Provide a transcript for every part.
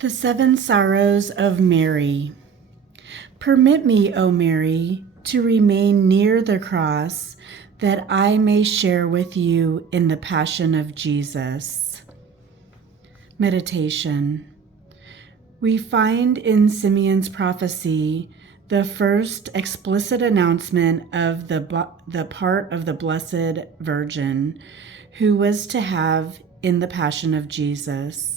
The Seven Sorrows of Mary. Permit me, O Mary, to remain near the cross, that I may share with you in the passion of Jesus. Meditation. We find in Simeon's prophecy the first explicit announcement of the part of the Blessed Virgin who was to have in the passion of Jesus.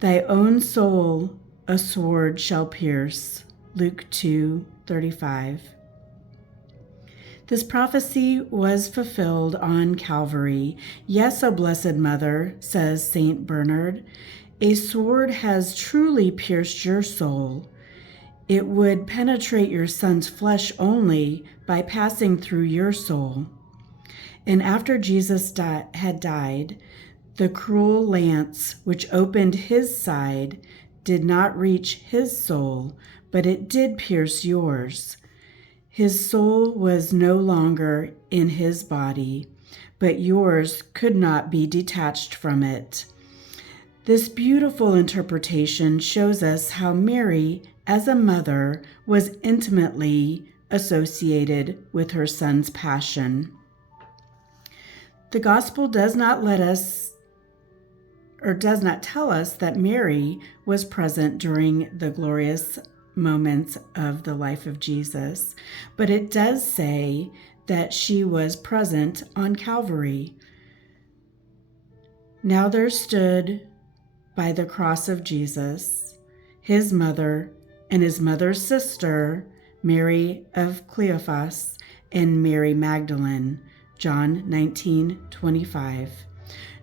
Thy own soul a sword shall pierce. Luke 2:35. This prophecy was fulfilled on Calvary. Yes, O Blessed Mother, says Saint Bernard, a sword has truly pierced your soul. It would penetrate your son's flesh only by passing through your soul. And after Jesus had died, the cruel lance which opened his side did not reach his soul, but it did pierce yours. His soul was no longer in his body, but yours could not be detached from it. This beautiful interpretation shows us how Mary, as a mother, was intimately associated with her son's passion. The gospel does not tell us that Mary was present during the glorious moments of the life of Jesus, but it does say that she was present on Calvary. Now there stood by the cross of Jesus his mother and his mother's sister, Mary of Cleophas and Mary Magdalene, John 19:25.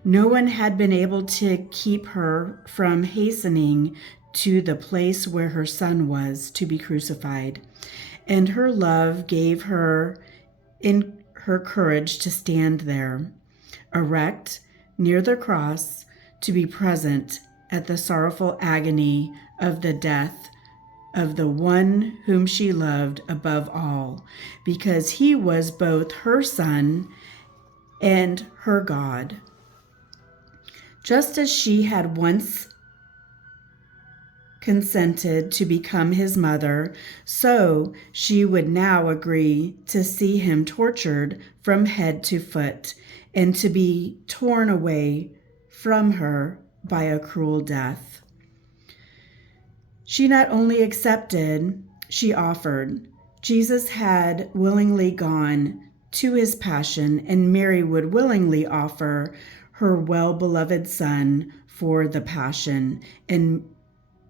No one had been able to keep her from hastening to the place where her son was to be crucified, and her love gave her in her courage to stand there, erect near the cross, to be present at the sorrowful agony of the death of the one whom she loved above all, because he was both her son and her God. Just as she had once consented to become his mother, so she would now agree to see him tortured from head to foot and to be torn away from her by a cruel death. She not only accepted, she offered. Jesus had willingly gone to his passion, and Mary would willingly offer her well-beloved son for the passion, and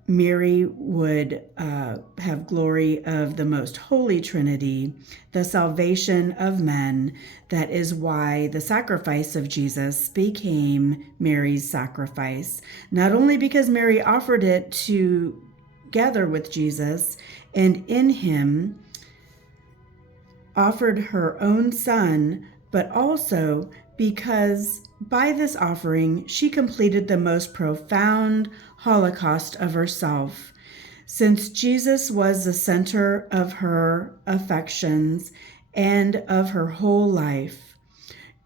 Mary would have glory of the most holy Trinity, the salvation of men. That is why the sacrifice of Jesus became Mary's sacrifice, not only because Mary offered it together with Jesus and in him offered her own son, but also because by this offering she completed the most profound holocaust of herself. Since Jesus was the center of her affections and of her whole life,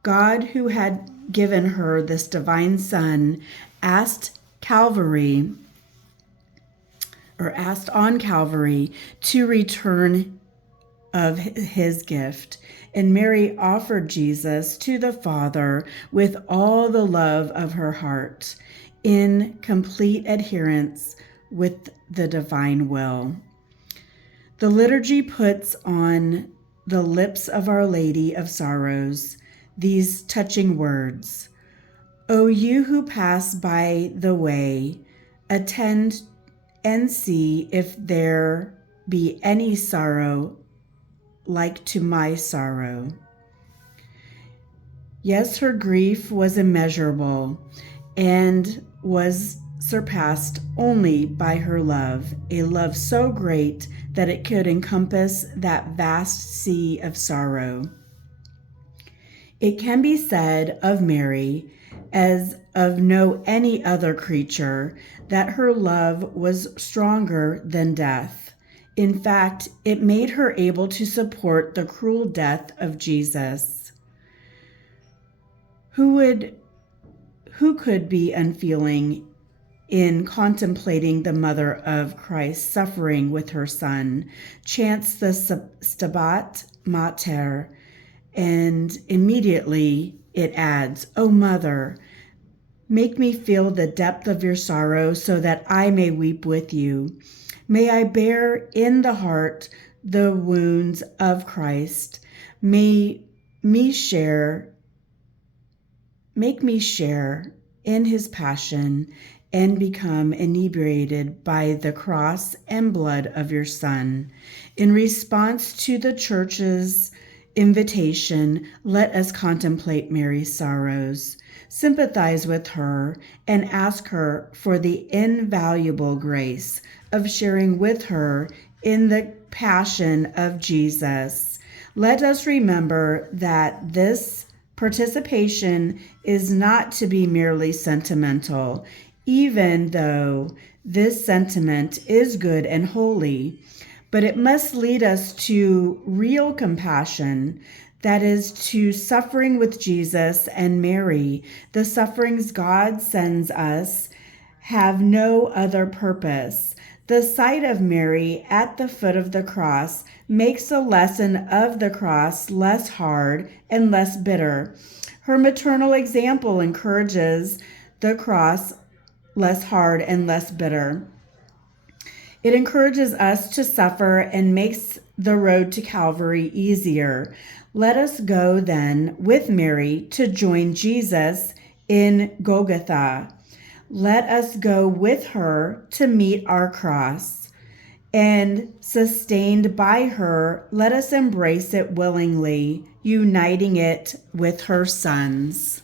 God, who had given her this divine Son, asked on Calvary to return of his gift. And Mary offered Jesus to the Father with all the love of her heart, in complete adherence with the divine will. The liturgy puts on the lips of Our Lady of Sorrows these touching words: O you who pass by the way, attend and see if there be any sorrow like to my sorrow. Yes, her grief was immeasurable and was surpassed only by her love, a love so great that it could encompass that vast sea of sorrow. It can be said of Mary, as of no any other creature, that her love was stronger than death. In fact, it made her able to support the cruel death of Jesus. Who could be unfeeling in contemplating the Mother of Christ suffering with her Son, chants the Stabat Mater, and immediately it adds, "O Mother, make me feel the depth of your sorrow so that I may weep with you. May I bear in the heart the wounds of Christ. Make me share in his passion and become inebriated by the cross and blood of your Son. In response to the Church's invitation, let us contemplate Mary's sorrows, sympathize with her, and ask her for the invaluable grace of sharing with her in the passion of Jesus. Let us remember that this participation is not to be merely sentimental, even though this sentiment is good and holy, but it must lead us to real compassion, that is, to suffering with Jesus and Mary. The sufferings God sends us have no other purpose. The sight of Mary at the foot of the cross makes the lesson of the cross less hard and less bitter. Her maternal example encourages the cross less hard and less bitter. It encourages us to suffer and makes the road to Calvary easier. Let us go then with Mary to join Jesus in Golgotha. Let us go with her to meet our cross. And sustained by her, let us embrace it willingly, uniting it with her sons.